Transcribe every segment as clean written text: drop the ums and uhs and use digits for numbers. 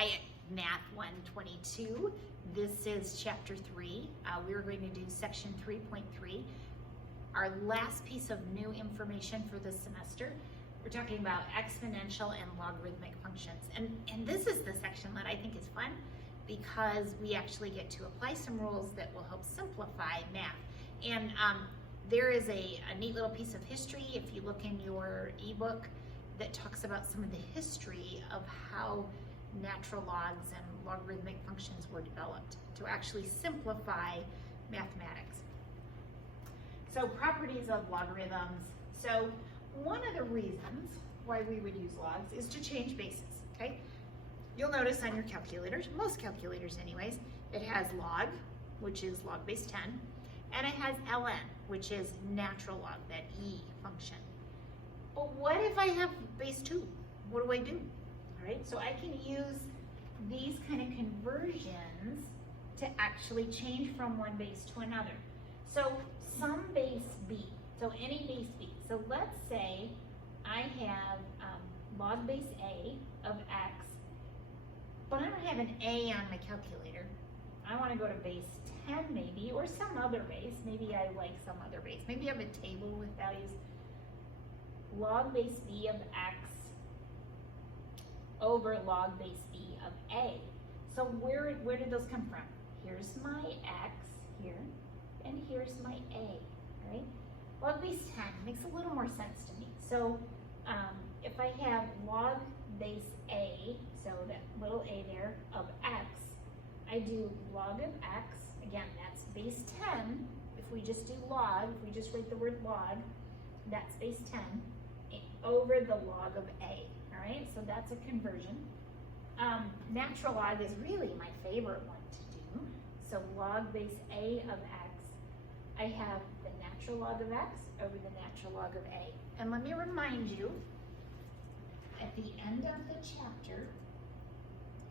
Hi, Math 122. This is chapter 3. We're going to do section 3.3. Our last piece of new information for this semester. We're talking about exponential and logarithmic functions. And this is the section that I think is fun because we actually get to apply some rules that will help simplify math. And there is a neat little piece of history, if you look in your ebook, that talks about some of the history of how natural logs and logarithmic functions were developed to actually simplify mathematics. So properties of logarithms. So one of the reasons why we would use logs is to change bases, okay? You'll notice on your calculators, most calculators anyways, it has log, which is log base 10, and it has ln, which is natural log, that e function. But what if I have base 2? What do I do? All right, so I can use these kind of conversions to actually change from one base to another. So some base b, so any base b. So let's say I have log base a of x, but I don't have an a on my calculator. I want to go to base 10 maybe, or some other base. Maybe I like some other base. Maybe I have a table with values. Log base b of x over log base b of a. So where did those come from? Here's my x here, and here's my a, right? Log base 10 makes a little more sense to me. So if I have log base a, so that little a there, of x, I do log of x, again, that's base 10. If we just do log, if we just write the word log, that's base 10 over the log of a. All right, so that's a conversion. Natural log is really my favorite one to do. So log base a of x, I have the natural log of x over the natural log of a. And let me remind you, at the end of the chapter,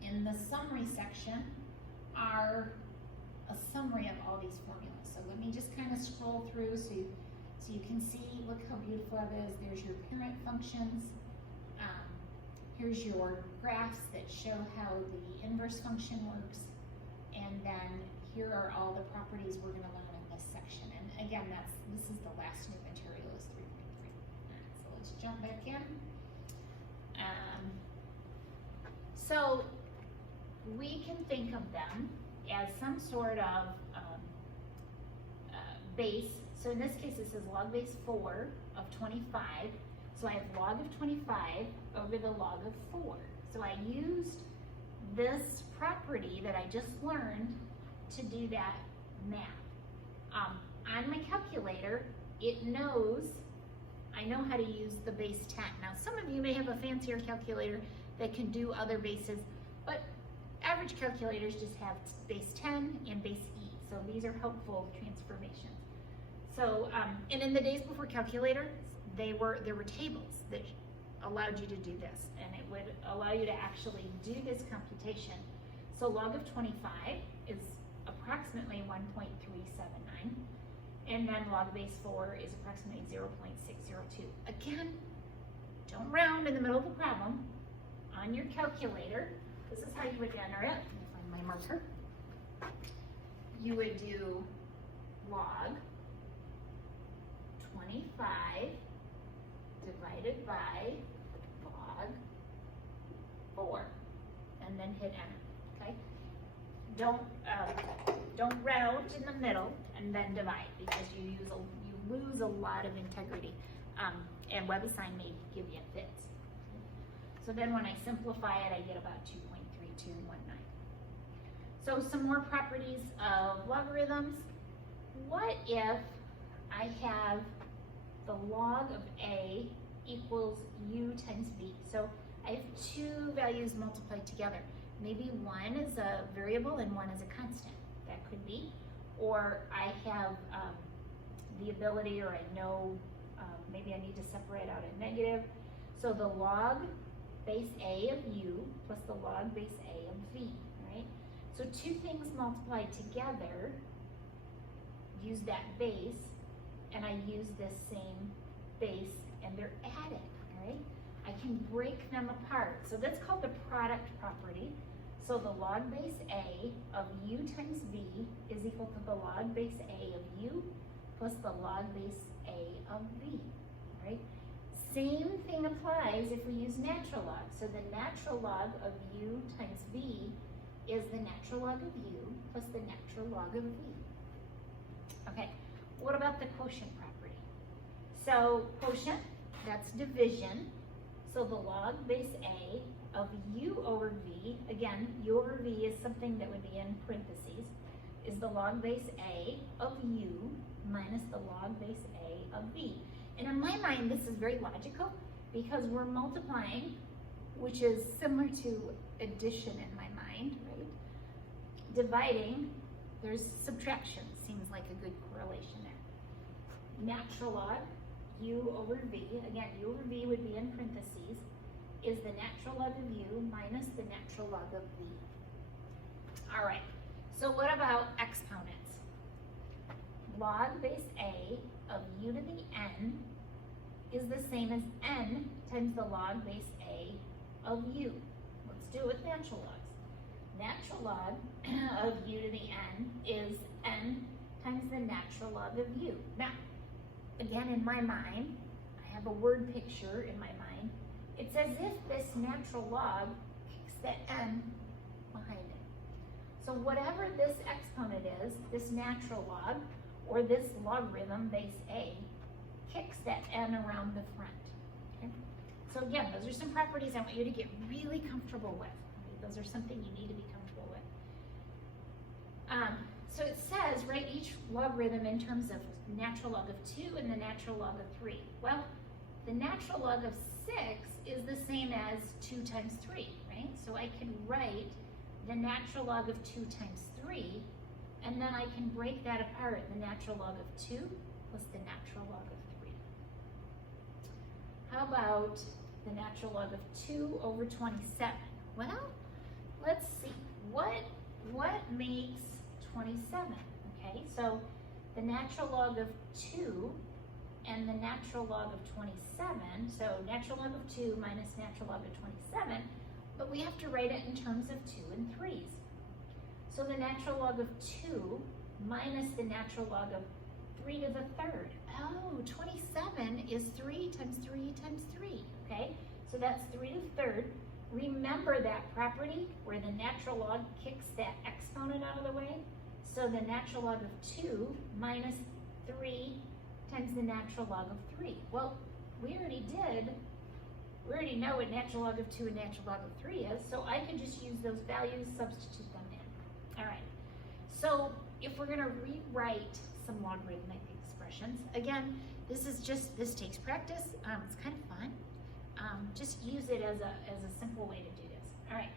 in the summary section, are a summary of all these formulas. So let me just kind of scroll through so you can see, look how beautiful that is. There's your parent functions. Here's your graphs that show how the inverse function works. And then here are all the properties we're going to learn in this section. And again, this is the last new material, is 3.3. So let's jump back in. So we can think of them as some sort of base. So in this case, this is log base 4 of 25. So I have log of 25 over the log of 4. So I used this property that I just learned to do that math. On my calculator, it knows, I know how to use the base 10. Now some of you may have a fancier calculator that can do other bases, but average calculators just have base 10 and base e. So these are helpful transformations. So, and in the days before calculators, there were tables that allowed you to do this, and it would allow you to actually do this computation. So log of 25 is approximately 1.379, and then log base 4 is approximately 0.602. Again, don't round in the middle of the problem. On your calculator, this is how you would enter it. Let me find my marker. You would do log 25 divided by log 4, and then hit enter. Okay. Don't round in the middle and then divide, because you lose a lot of integrity, and WebAssign may give you fits. So then when I simplify it, I get about 2.3219. So some more properties of logarithms. What if I have the log of a equals u times b? So I have two values multiplied together. Maybe one is a variable and one is a constant. That could be. Or I have the ability, or I know maybe I need to separate out a negative. So the log base a of u plus the log base a of v, right? So two things multiplied together use that base, and I use this same base, and they're added, all right? I can break them apart. So that's called the product property. So the log base A of u times v is equal to the log base A of u plus the log base A of v, right? Same thing applies if we use natural log. So the natural log of u times v is the natural log of u plus the natural log of v. Okay, what about the quotient property? So quotient, that's division. So the log base A of u over v, again, u over v is something that would be in parentheses, is the log base A of u minus the log base A of v. And in my mind, this is very logical because we're multiplying, which is similar to addition in my mind, right? Dividing, there's subtraction, seems like a good correlation there. Natural log, u over v, again, u over v would be in parentheses, is the natural log of u minus the natural log of v. All right, so what about exponents? Log base A of u to the n is the same as n times the log base A of u. Let's do it with natural logs. Natural log of u to the n is n times the natural log of u. Now, again, in my mind, I have a word picture in my mind. It's as if this natural log kicks the n behind it. So whatever this exponent is, this natural log, or this logarithm base A, kicks that n around the front. Okay? So again, those are some properties I want you to get really comfortable with. Okay? Those are something you need to be comfortable with. So it says, write each logarithm in terms of natural log of 2 and the natural log of 3. Well, the natural log of 6 is the same as 2 times 3, right? So I can write the natural log of 2 times 3, and then I can break that apart, the natural log of 2 plus the natural log of 3. How about the natural log of 2 over 27? Well, let's see. What makes 27? Okay, so the natural log of 2 and the natural log of 27, so natural log of 2 minus natural log of 27, but we have to write it in terms of 2 and 3's. So the natural log of 2 minus the natural log of 3 to the third. Oh, 27 is 3 times 3 times 3, okay? So that's 3 to the third. Remember that property where the natural log kicks that exponent out of the way? So the natural log of 2 minus 3 times the natural log of 3. Well, we already know what natural log of 2 and natural log of 3 is, so I can just use those values, substitute them in. All right, so if we're gonna rewrite some logarithmic expressions, again, this takes practice, it's kind of fun. Just use it as a simple way to do this. All right,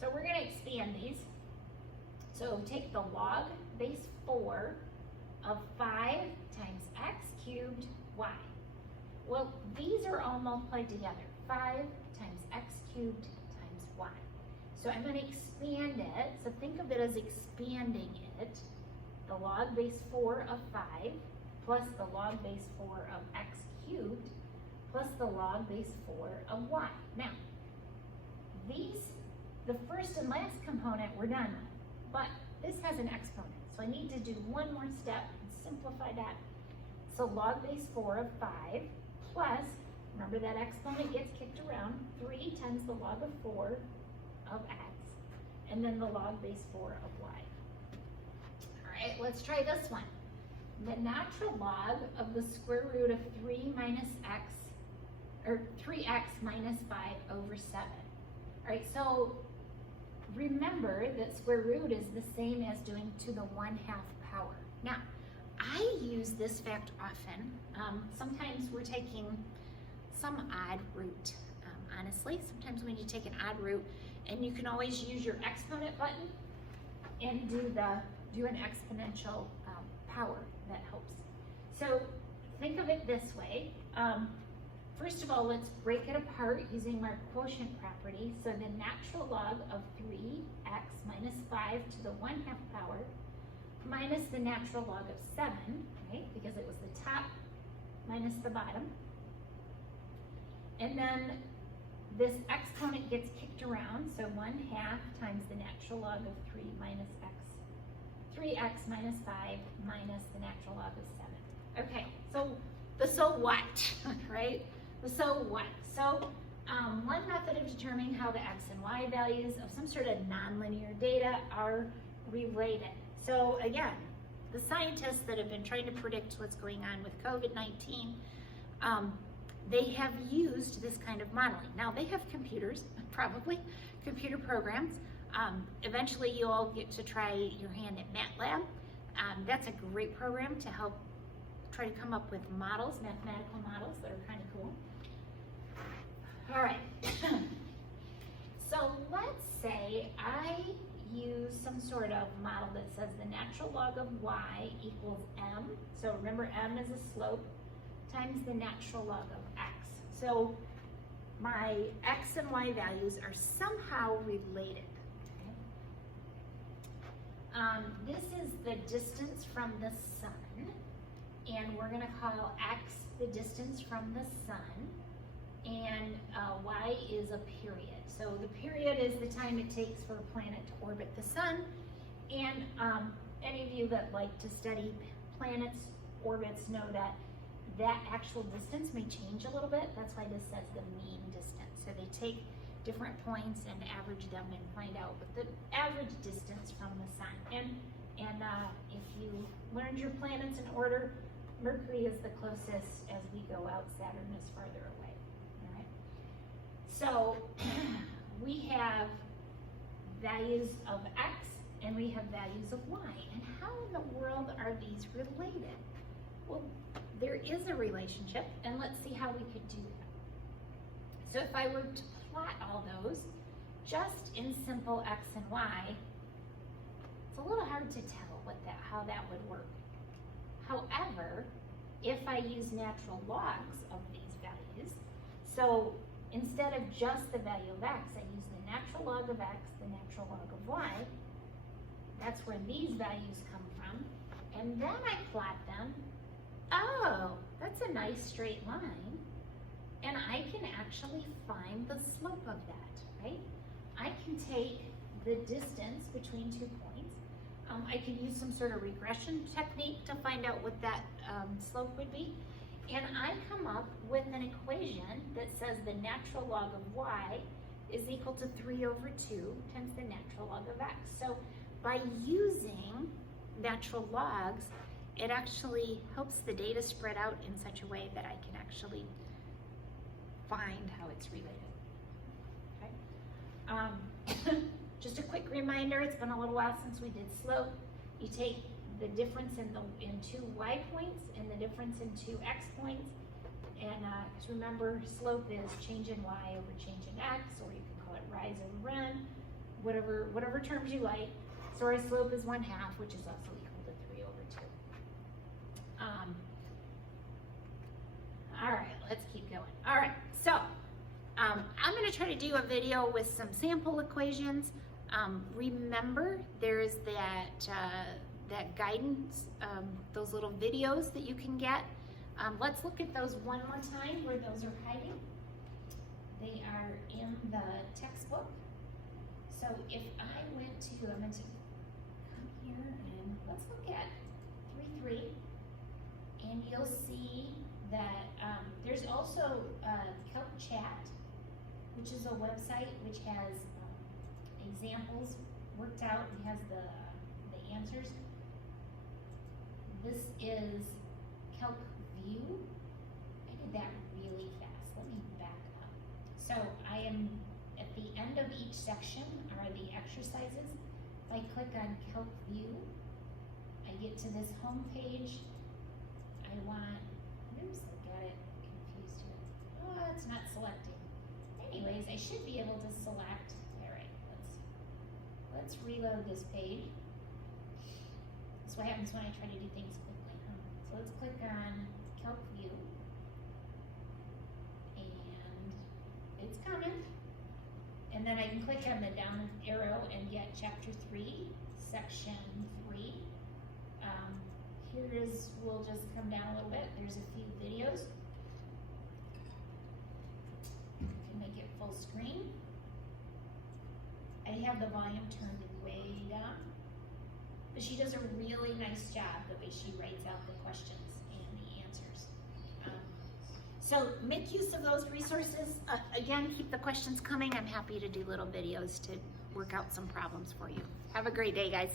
so we're gonna expand these. So take the log base 4 of 5 times x cubed y. Well, these are all multiplied together. 5 times x cubed times y. So I'm going to expand it. So think of it as expanding it. The log base 4 of 5 plus the log base 4 of x cubed plus the log base 4 of y. Now, the first and last component we're done with, but this has an exponent. So I need to do one more step and simplify that. So log base 4 of 5 plus, remember that exponent gets kicked around, 3 times the log of 4 of x, and then the log base 4 of y. All right, let's try this one. The natural log of the square root of 3 minus x, or 3x minus 5 over 7. All right, so remember that square root is the same as doing to the 1/2 power. Now, I use this fact often. Sometimes we're taking some odd root, honestly. Sometimes when you take an odd root, and you can always use your exponent button and do an exponential power. That helps. So think of it this way. First of all, let's break it apart using our quotient property. So the natural log of 3x minus 5 to the 1/2 power minus the natural log of 7, right? Because it was the top minus the bottom. And then this exponent gets kicked around, so 1/2 times the natural log of 3 minus x. 3x minus 5 minus the natural log of 7. Okay, so the so what, right? The so what. So one method of determining how the x and y values of some sort of nonlinear data are related. So again, the scientists that have been trying to predict what's going on with COVID-19, they have used this kind of modeling. Now they have computers, probably, computer programs. Eventually you'll all get to try your hand at MATLAB. That's a great program to help try to come up with models, mathematical models that are kind of cool. All right, so let's say I use some sort of model that says the natural log of y equals m. So remember, m is a slope times the natural log of x. So my x and y values are somehow related. Okay? This is the distance from the sun, and we're going to call x the distance from the sun, and y is a period. So the period is the time it takes for a planet to orbit the sun, and any of you that like to study planets' orbits know that that actual distance may change a little bit. That's why this says the mean distance. So they take different points and average them and find out what the average distance from the sun. And if you learned your planets in order, Mercury is the closest as we go out, Saturn is farther away. All right. So we have values of x and we have values of y. And how in the world are these related? Well, there is a relationship, and let's see how we could do that. So if I were to plot all those just in simple x and y, it's a little hard to tell how that would work. However, if I use natural logs of these values, so instead of just the value of x, I use the natural log of x, the natural log of y, that's where these values come from, and then I plot them. Oh, that's a nice straight line, and I can actually find the slope of that, right? I can take the distance between 2 points. I can use some sort of regression technique to find out what that slope would be, and I come up with an equation that says the natural log of y is equal to 3 over 2 times the natural log of x. So by using natural logs, it actually helps the data spread out in such a way that I can actually find how it's related. Okay? Just a quick reminder, it's been a little while since we did slope. You take the difference in 2 y points and the difference in 2 x points. And remember, slope is change in y over change in x, or you can call it rise over run, whatever terms you like. So our slope is 1/2, which is also equal to 3 over 2. All right, let's keep going. All right, so I'm going to try to do a video with some sample equations. Remember, there's that guidance, those little videos that you can get. Let's look at those one more time where those are hiding. They are in the textbook. So if I'm going to come here and let's look at 3.3, and you'll see that there's also Calc Chat, which is a website which has examples worked out and has the answers. This is Calc View. I did that really fast. Let me back up. So I am at the end of each section are the exercises. If I click on Calc View, I get to this home page. I want, oops, I got it confused here. Oh, it's not selecting. Anyways, I should be able to select. All right, let's reload this page. That's what happens when I try to do things quickly. So let's click on Calc View, and it's coming. And then I can click on the down arrow and get Chapter 3, Section 3. We'll just come down a little bit. There's a few videos. You can make it full screen. I have the volume turned way down. But she does a really nice job the way she writes out the questions and the answers. So make use of those resources. Again, keep the questions coming. I'm happy to do little videos to work out some problems for you. Have a great day, guys.